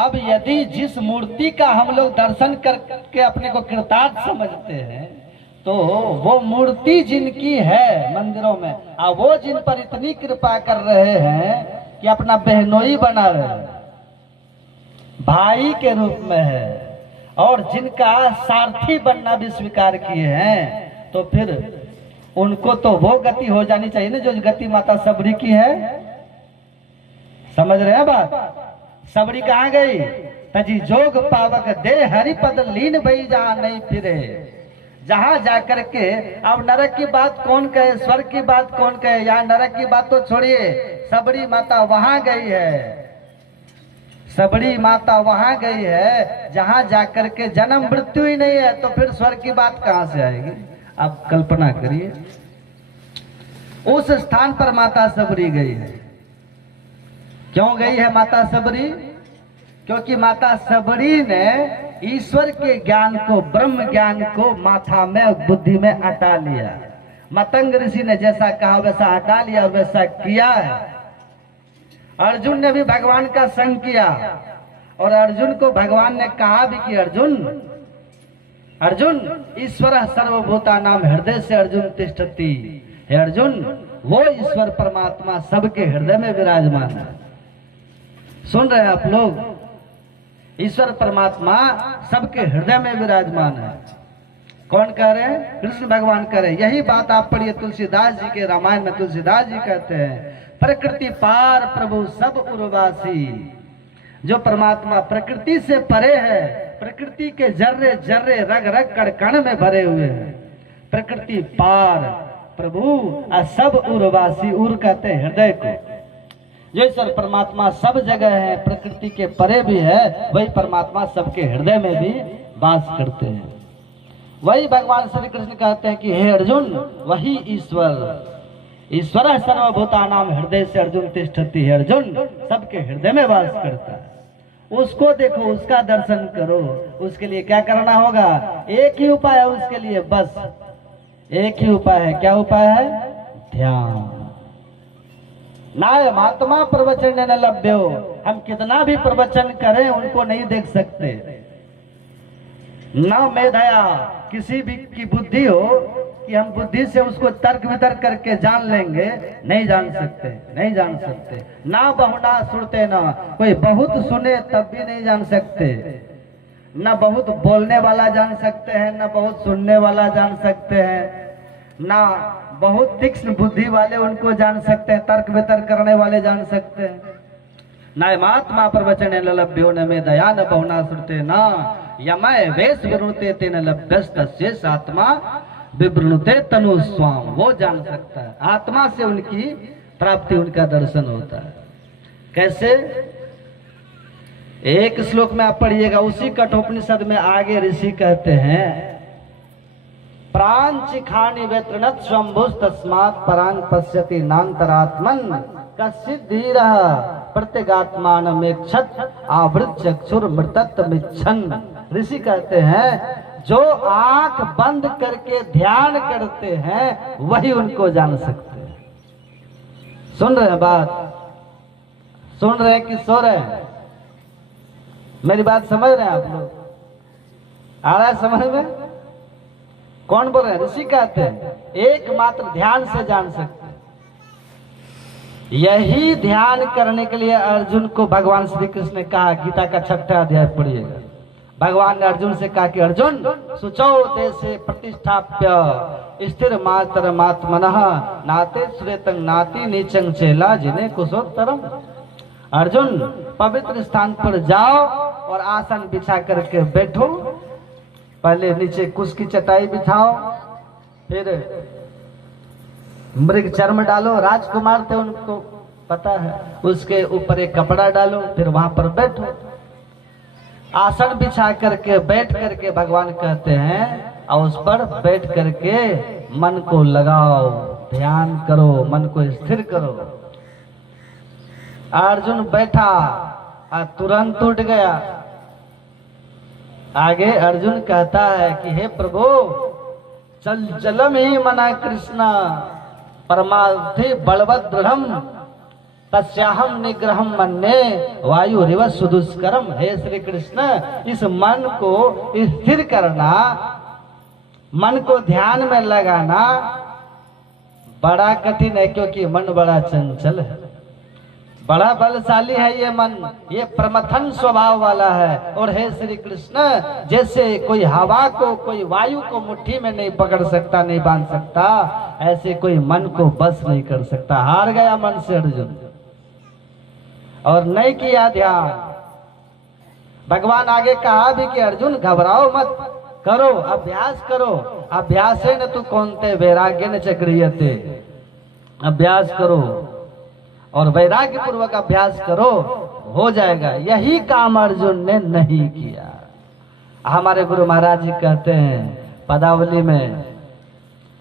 अब यदि जिस मूर्ति का हम लोग दर्शन करके अपने को कृतार्थ समझते हैं, तो वो मूर्ति जिनकी है मंदिरों में, अब वो जिन पर इतनी कृपा कर रहे हैं कि अपना बहनोई बना रहे हैं, भाई के रूप में है, और जिनका सारथी बनना भी स्वीकार किए हैं, तो फिर उनको तो वो गति हो जानी चाहिए ना जो गति माता सबरी की है। समझ रहे हैं बात? सबरी कहाँ गई? तजी जोग पावक दे हरिपद लीन भई जहाँ नहीं फिरे। जहां जाकर के, अब नरक की बात कौन कहे, स्वर्ग की बात कौन कहे, या नरक की बात तो छोड़िए, सबरी माता वहां गई है। सबरी माता वहां गई है जहां जाकर के जन्म मृत्यु ही नहीं है, तो फिर स्वर्ग की बात कहां से आएगी? आप कल्पना करिए, उस स्थान पर माता सबरी गई है। क्यों गई है माता सबरी? क्योंकि माता सबरी ने ईश्वर के ज्ञान को, ब्रह्म ज्ञान को माथा में, बुद्धि में अटा लिया। मतंग ऋषि ने जैसा कहा वैसा हटा लिया और वैसा किया है। अर्जुन ने भी भगवान का संग किया, और अर्जुन को भगवान ने कहा भी कि अर्जुन अर्जुन ईश्वर सर्वभूता नाम हृदय से अर्जुन तिष्ठति। हे अर्जुन, वो ईश्वर परमात्मा सबके हृदय में विराजमान है। सुन रहे हैं आप लोग? ईश्वर परमात्मा सबके हृदय में विराजमान है। कौन कह रहे हैं? कृष्ण भगवान कह रहे हैं। यही बात आप पढ़िए तुलसीदास जी के रामायण में। तुलसीदास जी कहते हैं, प्रकृति पार प्रभु सब उर्वासी। जो परमात्मा प्रकृति से परे है, प्रकृति के जर्रे जर्रे रग रग कण कण में भरे हुए हैं, प्रकृति पार प्रभु सब उर्वासी। उर कहते हैं हृदय को। जो ईश्वर परमात्मा सब जगह है, प्रकृति के परे भी है, वही परमात्मा सबके हृदय में भी वास करते हैं। वही भगवान श्री कृष्ण कहते हैं कि हे अर्जुन, वही ईश्वर, ईश्वर सर्वभूतानाम हृदय से अर्जुन तिष्ठति है। अर्जुन सबके हृदय में वास करता है। उसको देखो, उसका दर्शन करो। उसके लिए क्या करना होगा? एक ही उपाय है उसके लिए, बस एक ही उपाय है। क्या उपाय है? ध्यान। नाय महात्मा प्रवचन न लभ्यो। हम कितना भी प्रवचन करें उनको नहीं देख सकते। न मेधया, किसी भी की बुद्धि हो कि हम बुद्धि से उसको तर्क वितर्क करके जान लेंगे, नहीं जान सकते, नहीं जान सकते। ना बहुना सुनते, ना कोई बहुत सुने तब भी नहीं जान सकते। न बहुत बोलने वाला जान सकते हैं, न बहुत सुनने वाला जान सकते हैं, ना बहुत तीक्ष्ण बुद्धि वाले उनको जान सकते हैं, तर्क वितर्क करने वाले जान सकते हैं। न महात्मा प्रवचन लभ्यो न में दया न बहुना सुनते, न यमय वेश विवृणुते तेन लभ्यस्त शेष आत्मा विवृणुते तनु स्वाम। वो जान सकता है, आत्मा से उनकी प्राप्ति, उनका दर्शन होता है। कैसे? एक श्लोक में आप पढ़िएगा, उसी कठोपनिषद में आगे ऋषि कहते हैं, प्राण चिखानी वेतृणत स्वंभुस तस्मात् परान पश्यति नान्तरात्मन कश्चित् धीरः प्रत्यगात्मानमेक्षत आवृत चक्षुर मृतत्व मिच्छन। ऋषि कहते हैं, जो आंख बंद करके ध्यान करते हैं वही उनको जान सकते हैं। सुन रहे हैं बात? सुन रहे हैं कि सो रहे हैं? मेरी बात समझ रहे हैं आप लोग? आ रहा है समझ में? कौन बोल रहे हैं? ऋषि कहते हैं एकमात्र ध्यान से जान सकते हैं। यही ध्यान करने के लिए अर्जुन को भगवान श्री कृष्ण ने कहा, गीता का 6वां अध्याय पढ़िएगा। भगवान ने अर्जुन से कहा कि अर्जुन, शुचौ देशे प्रतिष्ठाप्य स्थिर मातर मात्मनः नाते श्वेतं नाति नीचं चेला जिन्हें कुशोत्तरम। अर्जुन, पवित्र स्थान पर जाओ और आसन बिछा करके बैठो। पहले नीचे कुश की चटाई बिछाओ, फिर मृग चर्म डालो, राजकुमार थे उनको पता है, उसके ऊपर एक कपड़ा डालो, फिर वहां पर बैठो। आसन बिछा करके बैठ करके भगवान कहते हैं, और उस पर बैठ करके मन को लगाओ, ध्यान करो, मन को स्थिर करो। अर्जुन बैठा और तुरंत उठ गया। आगे अर्जुन कहता है कि हे प्रभु, चल जलम ही मना कृष्ण परमार्थि बलवत दृढ़ तस्याहम निग्रहम मन्ये वायु रिव सुदुष्करम। हे श्री कृष्ण, इस मन को स्थिर करना, मन को ध्यान में लगाना बड़ा कठिन है, क्योंकि मन बड़ा चंचल है, बड़ा बलशाली है ये मन, ये प्रमथन स्वभाव वाला है। और हे श्री कृष्ण, जैसे कोई हवा को, कोई वायु को मुट्ठी में नहीं पकड़ सकता, नहीं बांध सकता, ऐसे कोई मन को बस नहीं कर सकता। हार गया मन से अर्जुन और नहीं किया ध्यान। भगवान आगे कहा भी कि अर्जुन घबराओ मत, करो अभ्यास करो, अभ्यास न तू कौनते वैराग्य न चक्रियते। अभ्यास करो और वैराग्य पूर्वक अभ्यास करो, हो जाएगा। यही काम अर्जुन ने नहीं किया। हमारे गुरु महाराज जी कहते हैं पदावली में,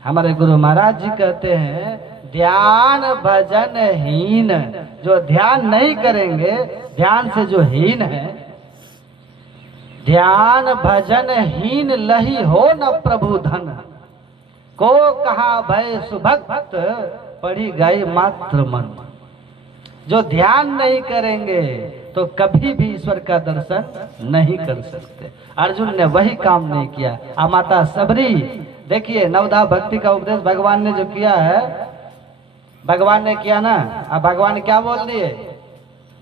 हमारे गुरु महाराज जी कहते हैं ध्यान भजन हीन, जो ध्यान नहीं करेंगे, ध्यान से जो हीन है, ध्यान भजन हीन लही हो न प्रभु धन, को कहा भय सुभक्त पढ़ी गई मात्र मन। जो ध्यान नहीं करेंगे तो कभी भी ईश्वर का दर्शन नहीं कर सकते। अर्जुन ने वही काम नहीं किया। अब माता सबरी, देखिए नवधा भक्ति का उपदेश भगवान ने जो किया है, भगवान ने किया ना। अब भगवान क्या बोल दिए?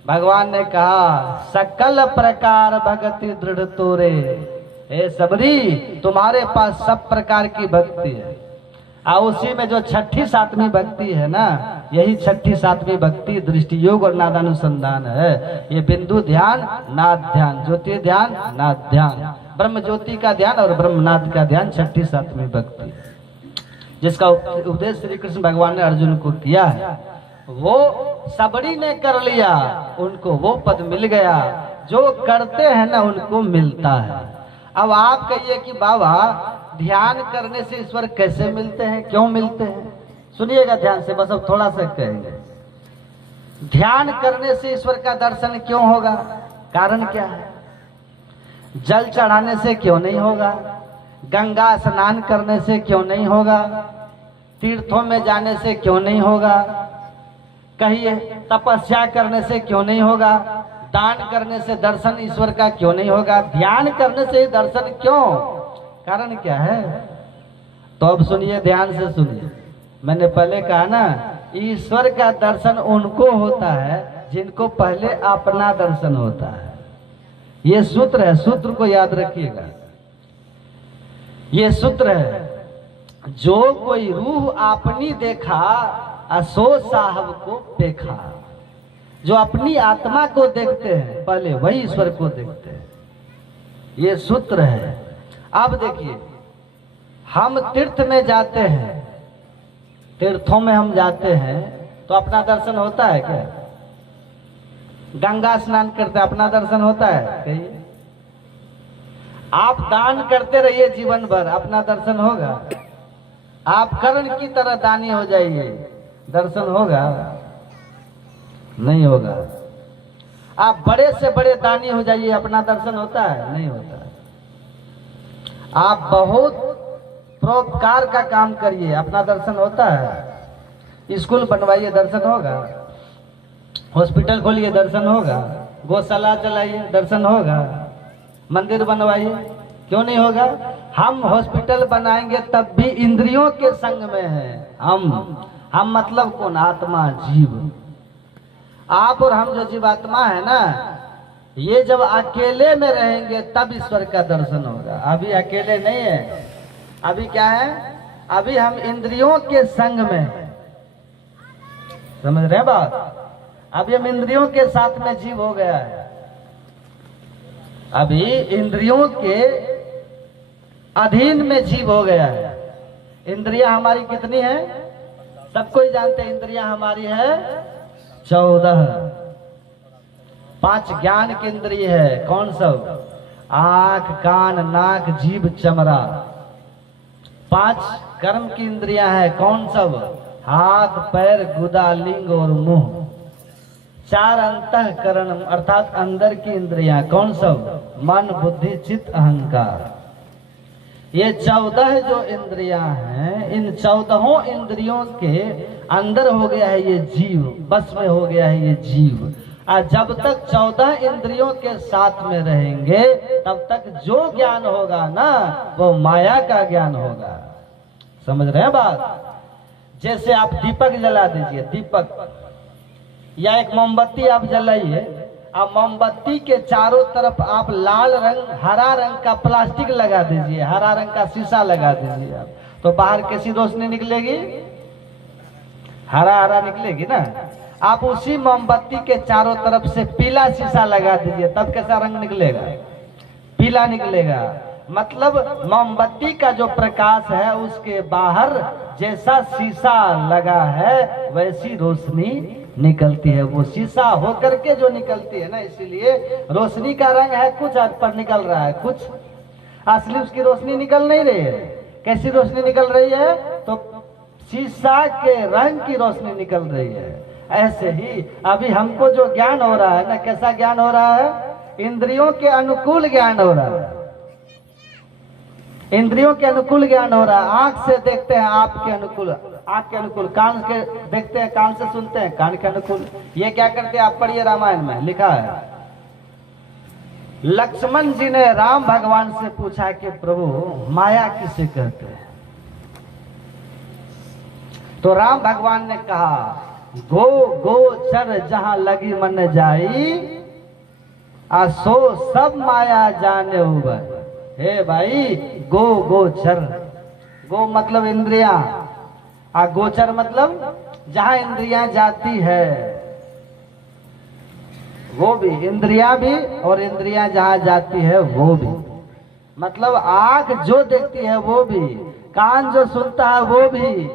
भगवान ने कहा सकल प्रकार भक्ति दृढ़ तोरे। हे सबरी, तुम्हारे पास सब प्रकार की भक्ति है, और उसी में जो छठी सातवीं भक्ति है ना, यही छठी सातवीं भक्ति दृष्टि योग और नादानुसंधान है। ये बिंदु ध्यान, नाद ध्यान, ज्योति ध्यान, नाद ध्यान, ब्रह्म ज्योति का ध्यान और ब्रह्मनाद का ध्यान, छठी सातवीं भक्ति, जिसका उपदेश श्री कृष्ण भगवान ने अर्जुन को किया है। वो सबरी ने कर लिया, उनको वो पद मिल गया। जो करते हैं ना उनको मिलता है। अब आप कहिए कि बाबा ध्यान करने से ईश्वर कैसे मिलते हैं, क्यों मिलते हैं? सुनिएगा ध्यान से, बस अब थोड़ा सा कहेंगे। ध्यान करने से ईश्वर का दर्शन क्यों होगा? कारण क्या है? जल चढ़ाने से क्यों नहीं होगा? गंगा स्नान करने से क्यों नहीं होगा? तीर्थों में जाने से क्यों नहीं होगा? कहिए तपस्या करने से क्यों नहीं होगा? दान करने से दर्शन ईश्वर का क्यों नहीं होगा? ध्यान करने से ही दर्शन क्यों? कारण क्या है? तो अब सुनिए, ध्यान से सुनिए। मैंने पहले कहा ना, ईश्वर का दर्शन उनको होता है जिनको पहले अपना दर्शन होता है। ये सूत्र है, सूत्र को याद रखिएगा। ये सूत्र है, जो कोई रूह अपनी देखा असो साहब को देखा। जो अपनी आत्मा को देखते हैं पहले वही ईश्वर को देखते हैं। ये सूत्र है। अब देखिए, हम तीर्थ में जाते हैं, तीर्थों में हम जाते हैं तो अपना दर्शन होता है क्या? गंगा स्नान करते अपना दर्शन होता है? कहिए। आप दान करते रहिए जीवन भर, अपना दर्शन होगा? आप कर्ण की तरह दानी हो जाइए, दर्शन होगा? नहीं होगा। आप बड़े से बड़े दानी हो जाइए, अपना दर्शन होता है? नहीं होता। आप बहुत परोपकार का काम करिए, अपना दर्शन होता है? स्कूल बनवाइए, दर्शन होगा? हॉस्पिटल खोलिए, दर्शन होगा? गौशाला चलाइए, दर्शन होगा? मंदिर बनवाइए, क्यों नहीं होगा? हम हॉस्पिटल बनाएंगे तब भी इंद्रियों के संग में है। हम मतलब कौन? आत्मा, जीव। आप और हम जो जीवात्मा है ना, ये जब अकेले में रहेंगे तब ईश्वर का दर्शन होगा। अभी अकेले नहीं है। अभी क्या है? अभी हम इंद्रियों के संग में है। समझ रहे हैं बात? अभी हम इंद्रियों के साथ में जीव हो गया है। अभी इंद्रियों के अधीन में जीव हो गया है। इंद्रियां हमारी कितनी है? सबको ही जानते हैं। इंद्रियां हमारी है 14। 5 ज्ञान की इंद्रिय है। कौन सब? आंख, कान, नाक, जीभ, चमड़ा। 5 कर्म की इंद्रियां है। कौन सब? हाथ, पैर, गुदा, लिंग और मुंह। 4 अंतःकरण अर्थात अंदर की इंद्रियां। कौन सब? मन, बुद्धि, चित्त, अहंकार। ये 14 जो इंद्रियां हैं, इन 14 इंद्रियों के अंदर हो गया है ये जीव, बस में हो गया है ये जीव। और जब तक 14 इंद्रियों के साथ में रहेंगे तब तक जो ज्ञान होगा ना वो माया का ज्ञान होगा। समझ रहे हैं बात? जैसे आप दीपक जला दीजिए, दीपक या एक मोमबत्ती आप जलाइए, अब मोमबत्ती के चारों तरफ आप लाल रंग, हरा रंग का प्लास्टिक लगा दीजिए, हरा रंग का शीशा लगा दीजिए आप, तो बाहर कैसी रोशनी निकलेगी? हरा हरा निकलेगी ना। आप उसी मोमबत्ती के चारों तरफ से पीला शीशा लगा दीजिए, तब कैसा रंग निकलेगा? पीला निकलेगा। मतलब मोमबत्ती का जो प्रकाश है उसके बाहर जैसा शीशा लगा है वैसी रोशनी निकलती है, वो शीशा होकर के जो निकलती है ना, इसीलिए रोशनी का रंग है कुछ पर निकल रहा है कुछ, असली उसकी रोशनी निकल नहीं रही है। कैसी रोशनी निकल रही है? तो शीशा के रंग की रोशनी निकल रही है। ऐसे ही अभी हमको जो ज्ञान हो रहा है ना, कैसा ज्ञान हो रहा है? इंद्रियों के अनुकूल ज्ञान हो रहा है, इंद्रियों के अनुकूल ज्ञान हो रहा है। आंख से देखते हैं आपके अनुकूल, आंख के अनुकूल, कान के देखते हैं, कान से सुनते हैं, कान के अनुकूल। ये क्या करते हैं? आप पढ़िए, रामायण में लिखा है, लक्ष्मण जी ने राम भगवान से पूछा कि प्रभु माया किसे कहते हैं? तो राम भगवान ने कहा, गो गोचर जहां लगी मन जाई, सो सब माया जाने उबर। हे भाई, गो गोचर, गो मतलब इंद्रिया, गोचर मतलब जहां इंद्रियां जाती है वो भी, इंद्रिया भी और इंद्रियां जहां जाती है वो भी। मतलब आंख जो देखती है वो भी, कान जो सुनता है वो भी,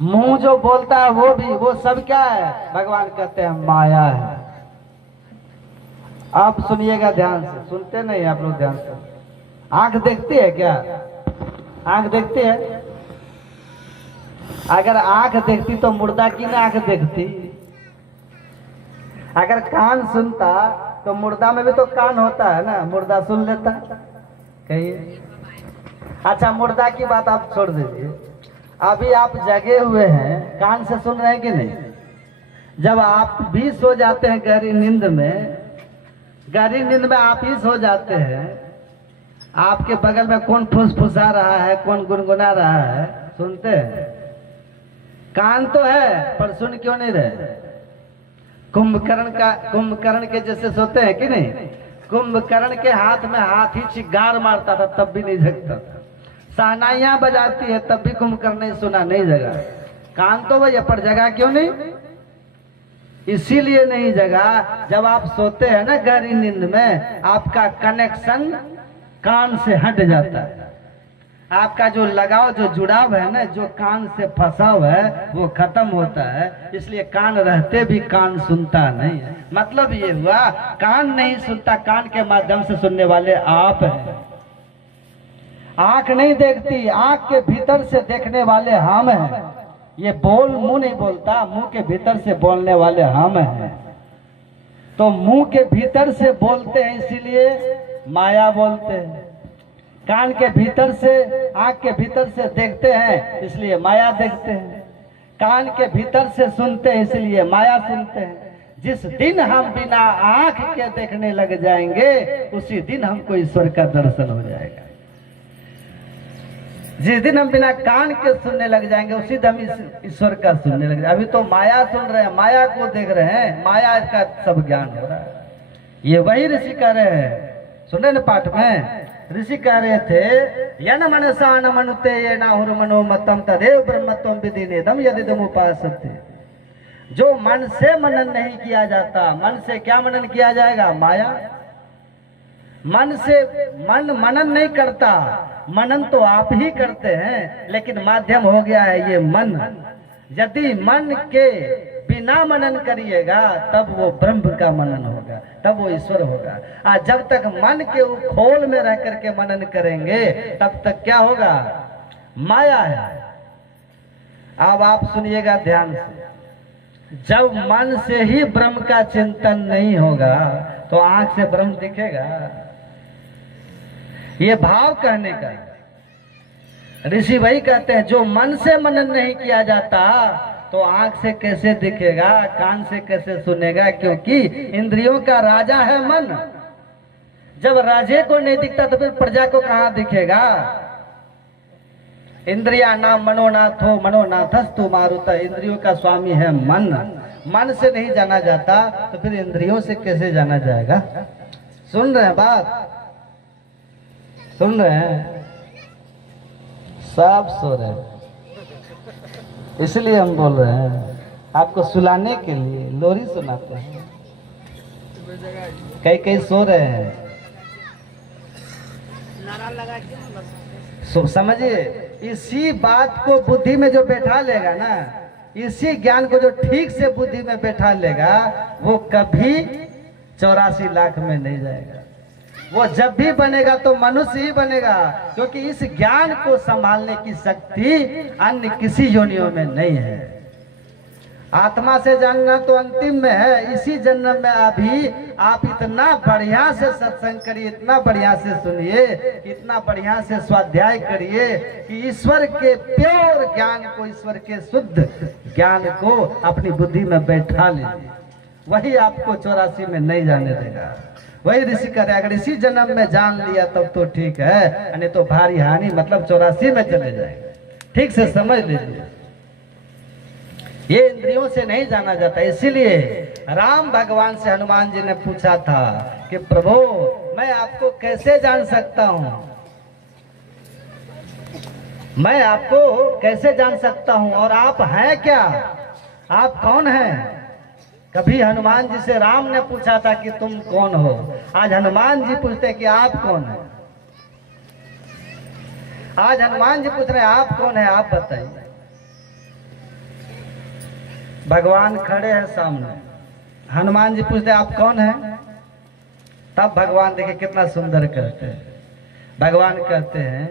मुंह जो बोलता है वो भी, वो सब क्या है? भगवान कहते हैं माया है। आप सुनिएगा ध्यान से, सुनते नहीं आप लोग ध्यान से। आंख देखती है क्या? आंख देखती है? अगर आंख देखती तो मुर्दा की ना आंख देखती। अगर कान सुनता तो मुर्दा में भी तो कान होता है ना, मुर्दा सुन लेता। कहिए। अच्छा, मुर्दा की बात आप छोड़ दीजिए, अभी आप जगे हुए हैं, कान से सुन रहे हैं कि नहीं? जब आप भी सो जाते हैं गहरी नींद में, गहरी नींद में आप ही सो जाते हैं, आपके बगल में कौन फुसफुसा रहा है, कौन गुनगुना रहा है, सुनते हैं? कान तो है पर सुन क्यों नहीं रहे? कुंभकर्ण के जैसे सोते हैं कि नहीं? कुंभकर्ण के हाथ में हाथी चिगार मारता था तब भी नहीं जगता था, शहनाइयां बजाती है तब भी कुंभकर्ण नहीं सुना, नहीं जगा। कान तो भैया, पर जगा क्यों नहीं? इसीलिए नहीं जगा, जब आप सोते हैं ना गहरी नींद में, आपका कनेक्शन कान से हट जाता है, आपका जो लगाव, जो जुड़ाव है ना, जो कान से फंसा हुआ है वो खत्म होता है। इसलिए कान रहते भी कान सुनता नहीं है। मतलब ये हुआ, कान नहीं सुनता, कान के माध्यम से सुनने वाले आप हैं। आंख नहीं देखती, आंख के भीतर से देखने वाले हम हैं। ये बोल मुंह नहीं बोलता, मुंह के भीतर से बोलने वाले हम हैं। तो मुंह के भीतर से बोलते हैं इसीलिए माया बोलते हैं, कान के भीतर से, आंख के भीतर से देखते हैं इसलिए माया देखते हैं, कान के भीतर से सुनते हैं इसलिए माया सुनते हैं। जिस दिन हम बिना आंख के देखने लग जाएंगे उसी दिन हमको ईश्वर का दर्शन हो जाएगा। जिस दिन हम बिना कान के सुनने लग जाएंगे उसी दिन हम ईश्वर का सुनने लग जाएंगे। अभी तो माया सुन रहे हैं, माया को देख रहे हैं, माया का सब ज्ञान हो रहा है। ये वही ऋषि कह रहे हैं, सुने न पाठ में, ऋषि कह रहे थे, यन मनसा न मनुते ये नाहुर मनोमतम तदेव ब्रह्मत्वम विदिनेदम यदिदम उपासते। जो मन से मनन नहीं किया जाता, मन से क्या मनन किया जाएगा? माया। मन से मन मनन नहीं करता, मनन तो आप ही करते हैं, लेकिन माध्यम हो गया है ये मन। यदि मन के बिना मनन करिएगा तब वो ब्रह्म का मनन होगा, तब वो ईश्वर होगा। और जब तक मन के खोल में रह करके मनन करेंगे तब तक क्या होगा? माया है। अब आप सुनिएगा ध्यान से, जब मन से ही ब्रह्म का चिंतन नहीं होगा तो आंख से ब्रह्म दिखेगा? ये भाव कहने का। ऋषि वही कहते हैं, जो मन से मनन नहीं किया जाता तो आंख से कैसे दिखेगा, कान से कैसे सुनेगा, क्योंकि इंद्रियों का राजा है मन। जब राजे को नहीं दिखता तो फिर प्रजा को कहां दिखेगा। इंद्रिया नाम मनोनाथ हो मनोनाथस्तु मारुता, इंद्रियों का स्वामी है मन। मन से नहीं जाना जाता तो फिर इंद्रियों से कैसे जाना जाएगा। सुन रहे हैं बात, सुन रहे हैं, सब सो रहे हैं, इसलिए हम बोल रहे हैं आपको सुलाने के लिए, लोरी सुनाते हैं। कई कई सो रहे हैं, समझिए। इसी बात को बुद्धि में जो बैठा लेगा ना, इसी ज्ञान को जो ठीक से बुद्धि में बैठा लेगा, वो कभी 84 लाख में नहीं जाएगा। वो जब भी बनेगा तो मनुष्य ही बनेगा, क्योंकि इस ज्ञान को संभालने की शक्ति अन्य किसी योनियों में नहीं है। आत्मा से जानना तो अंतिम में है। इसी जन्म में अभी आप इतना बढ़िया से सत्संग करिए, इतना बढ़िया से सुनिए, इतना बढ़िया से स्वाध्याय करिए कि ईश्वर के प्योर ज्ञान को, ईश्वर के शुद्ध ज्ञान को अपनी बुद्धि में बैठा लीजिए। वही आपको 84 में नहीं जाने देगा। वही ऋषि करे, अगर इसी जन्म में जान लिया तब तो ठीक है, नहीं तो भारी हानि, मतलब 84 में चले जाएंगे। ठीक से समझ लीजिए, ये इंद्रियों से नहीं जाना जाता। इसीलिए राम भगवान से हनुमान जी ने पूछा था कि प्रभु मैं आपको कैसे जान सकता हूं, मैं आपको कैसे जान सकता हूं, और आप हैं क्या, आप कौन हैं। कभी हनुमान जी से राम ने पूछा था कि तुम कौन हो, आज हनुमान जी पूछते कि आप कौन हैं। आज हनुमान जी पूछ रहे हैं आप कौन है, आप बताइए। भगवान खड़े हैं सामने, हनुमान जी पूछते आप कौन हैं, तब भगवान देखिए कितना सुंदर कहते हैं। भगवान कहते हैं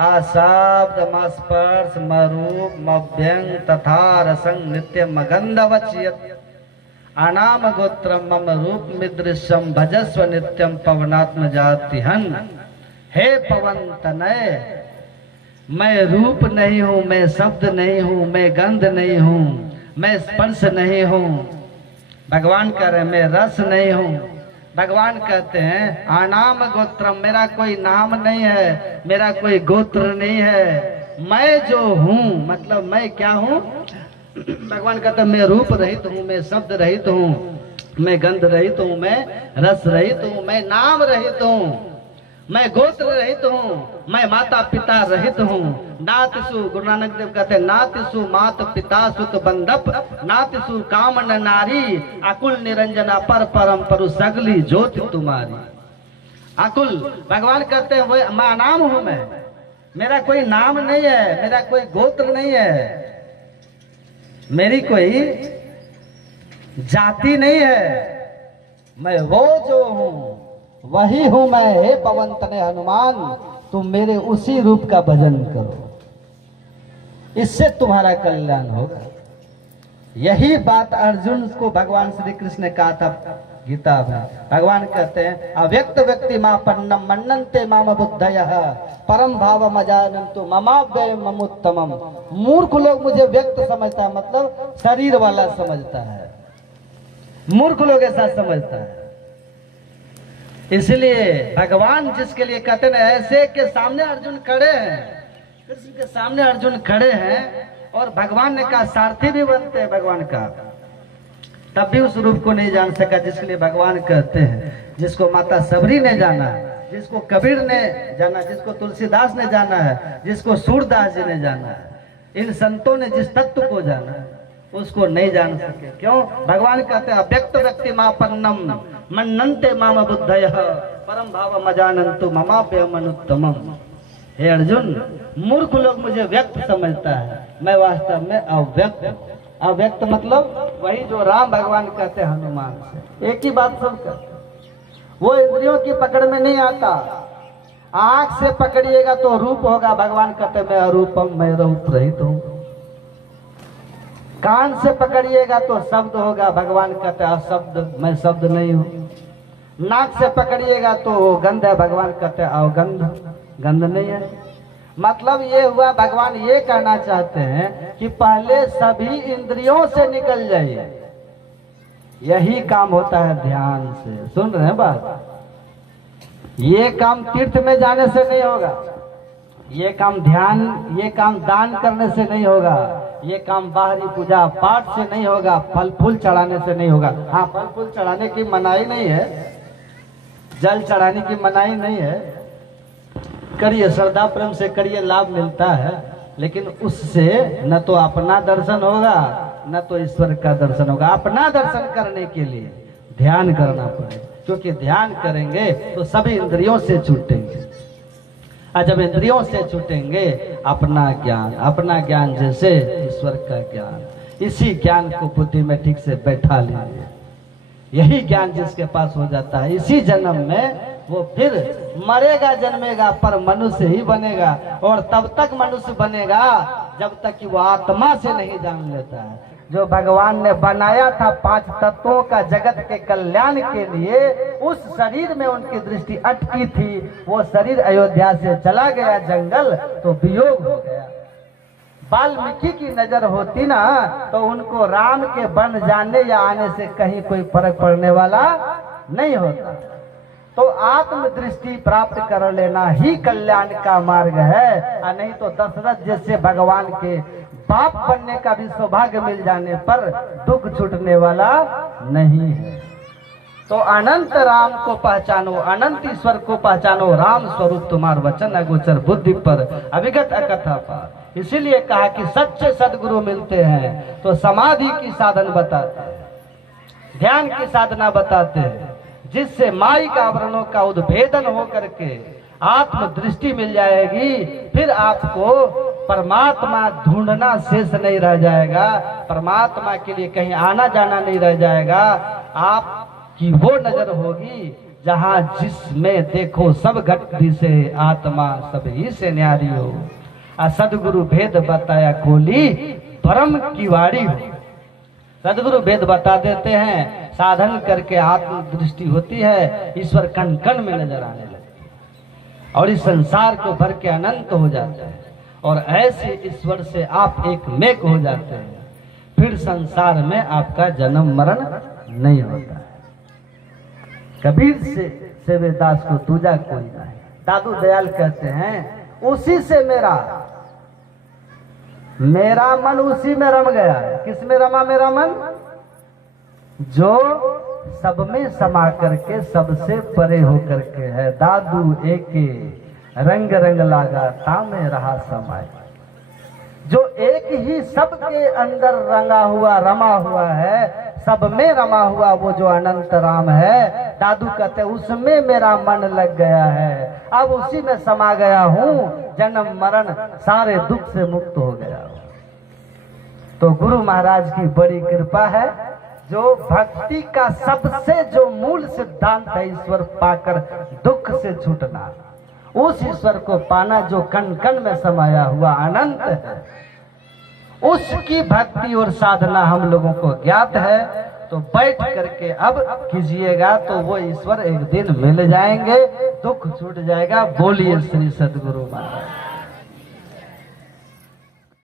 आशब्द मस्पर्श मरूप मव्यंग तथा रसंग नित्य मगंधवच्यत अनाम गोत्रम मम रूप मिदृश्यम भजस्व नित्यम पवनात्म जातिहन। हे पवन तनय, मैं रूप नहीं हूँ, मैं शब्द नहीं हूँ, मैं गंध नहीं हूँ, मैं स्पर्श नहीं हूँ। भगवान कह रहे हैं मैं रस नहीं हूँ। भगवान कहते हैं आनाम गोत्रम, मेरा कोई नाम नहीं है, मेरा कोई गोत्र नहीं है। मैं जो हूँ, मतलब मैं क्या हूँ। भगवान कहते हैं मैं रूप रहित हूँ, मैं शब्द रहित हूँ, मैं गंध रहित हूँ, मैं रस रहित हूँ, मैं नाम रहित हूँ, मैं गोत्र रहित हूँ, मैं माता पिता रहित हूँ। नातिसु, गुरु नानक देव कहते हैं नातिसु मात पिता सुत बंधप, नातिसु कामन नारी, अकुल निरंजना पर परम परु सगली ज्योति तुम्हारी। अकुल, भगवान कहते हैं वो मैं नाम हूँ, मैं, मेरा कोई नाम नहीं है, मेरा कोई गोत्र नहीं है, मेरी कोई जाति नहीं है, मैं वो जो हूँ वही हूं मैं। हे पवन तनय हनुमान, तुम मेरे उसी रूप का भजन करो, इससे तुम्हारा कल्याण होगा। यही बात अर्जुन को भगवान श्री कृष्ण ने कहा था गीता में। भगवान कहते हैं अव्यक्त व्यक्ति मापन्नम मन्नन्ते माम बुद्धयः परम भाव मजानन्तु ममाव्यय ममुत्तमम। मूर्ख लोग मुझे व्यक्त समझता है, मतलब शरीर वाला समझता है, मूर्ख लोग ऐसा समझता है। इसलिए भगवान जिसके लिए कहते हैं ऐसे के सामने अर्जुन खड़े हैं, कृष्ण के सामने अर्जुन खड़े हैं, और भगवान ने कहा सारथी भी बनते हैं भगवान का, तब भी उस रूप को नहीं जान सका जिसके लिए भगवान कहते हैं। जिसको माता सबरी ने जाना, जिसको कबीर ने जाना, जिसको तुलसीदास ने जाना है, जिसको सूरदास जी ने जाना है, इन संतों ने जिस तत्व को जाना है उसको नहीं जान सके। क्यों? भगवान कहते हैं अव्यक्त व्यक्ति मापन्नम मन्नन्ते माम बुद्धयः परम भाव मजानन्तु ममाप्यमनुत्तमम। हे अर्जुन, मूर्ख लोग मुझे व्यक्त समझता है, मैं वास्तव में अव्यक्त। अव्यक्त मतलब वही जो राम भगवान कहते हैं हनुमान से, एक ही बात सब कहते हैं। वो इंद्रियों की पकड़ में नहीं आता। आंख से पकड़िएगा तो रूप होगा, भगवान कहते मैं अरूपम, मैं रूप रहित हूँ। कान से पकड़िएगा तो शब्द होगा, भगवान कहते हैं अशब्द, मैं शब्द नहीं हूँ। नाक से पकड़िएगा तो गंध है, भगवान कहते हैं अवगंध, गंध नहीं है। मतलब ये हुआ, भगवान ये कहना चाहते हैं कि पहले सभी इंद्रियों से निकल जाइए। यही काम होता है ध्यान से। सुन रहे हैं बात? ये काम तीर्थ में जाने से नहीं होगा, ये काम ध्यान, ये काम दान करने से नहीं होगा, ये काम बाहरी पूजा पाठ से नहीं होगा, फल फूल चढ़ाने से नहीं होगा। हाँ, फल फूल चढ़ाने की मनाही नहीं है, जल चढ़ाने की मनाही नहीं है, करिए, श्रद्धा प्रेम से करिए, लाभ मिलता है। लेकिन उससे न तो अपना दर्शन होगा न तो ईश्वर का दर्शन होगा। अपना दर्शन करने के लिए ध्यान करना पड़ेगा, क्योंकि ध्यान करेंगे तो सभी इंद्रियों से छूटेंगे, और जब इंद्रियों से छूटेंगे अपना ज्ञान जैसे ईश्वर का ज्ञान, इसी ज्ञान को बुद्धि में ठीक से बैठा लीजिए। यही ज्ञान जिसके पास हो जाता है, इसी जन्म में वो फिर मरेगा जन्मेगा पर मनुष्य ही बनेगा। और तब तक मनुष्य बनेगा जब तक कि वो आत्मा से नहीं जान लेता है। जो भगवान ने बनाया था 5 तत्वों का जगत के कल्याण के लिए, उस शरीर में उनकी दृष्टि अटकी थी। वो शरीर अयोध्या से चला गया जंगल, तो वियोग हो गया। वाल्मीकि की नजर होती ना तो उनको राम के बन जाने या आने से कहीं कोई फर्क पड़ने वाला नहीं होता। तो आत्म दृष्टि प्राप्त कर लेना ही कल्याण का मार्ग है, और नहीं तो दशरथ जैसे भगवान के बाप बनने का भी सौभाग्य मिल जाने पर दुख छूटने वाला नहीं है। तो अनंत राम को पहचानो, अनंत ईश्वर को पहचानो, राम स्वरूप तुम्हार वचन अगोचर बुद्धि पर अविगत अकथा पार। इसीलिए कहा कि सच्चे सदगुरु मिलते हैं तो समाधि की साधन बताते हैं, ध्यान की साधना बताते हैं, जिससे माइक आवरणों का उद्भेदन हो करके आत्म दृष्टि मिल जाएगी। फिर आपको परमात्मा ढूंढना शेष नहीं रह जाएगा, परमात्मा के लिए कहीं आना जाना नहीं रह जाएगा। आपकी वो नजर होगी जहां जिसमें देखो सब घट से आत्मा सब ही से न्यारी हो। सदगुरु भेद बताया खोली परम की वाड़ी हो। सदगुरु भेद बता देते हैं, साधन करके आत्म दृष्टि होती है, ईश्वर कण कण में नजर आने लगती है और इस संसार को भर के अनंत हो जाते हैं। और ऐसे ईश्वर से आप एक मेक हो जाते हैं, फिर संसार में आपका जन्म मरण नहीं होता है। कबीर से सेवेदास को दूजा कोई नहीं। दादू दयाल कहते हैं, उसी से मेरा मन उसी में रम गया है। किस में रमा मेरा मन? जो सब में समा करके सबसे परे हो करके है। दादू एके रंग रंग लागा तामे रहा समाय। जो एक ही सबके अंदर रंगा हुआ रमा हुआ है, सब में रमा हुआ वो जो अनंत राम है, दादू कहते उसमें मेरा मन लग गया है। अब उसी में समा गया हूँ, जन्म मरण सारे दुख से मुक्त हो गया। तो गुरु महाराज की बड़ी कृपा है, जो भक्ति का सबसे जो मूल सिद्धांत है, ईश्वर पाकर दुख से छूटना, उस ईश्वर को पाना जो कण कण में समाया हुआ अनंत है, उसकी भक्ति और साधना हम लोगों को ज्ञात है। तो बैठ करके अब कीजिएगा तो वो ईश्वर एक दिन मिल जाएंगे, दुख छूट जाएगा। बोलिए श्री सद्गुरु महाराज।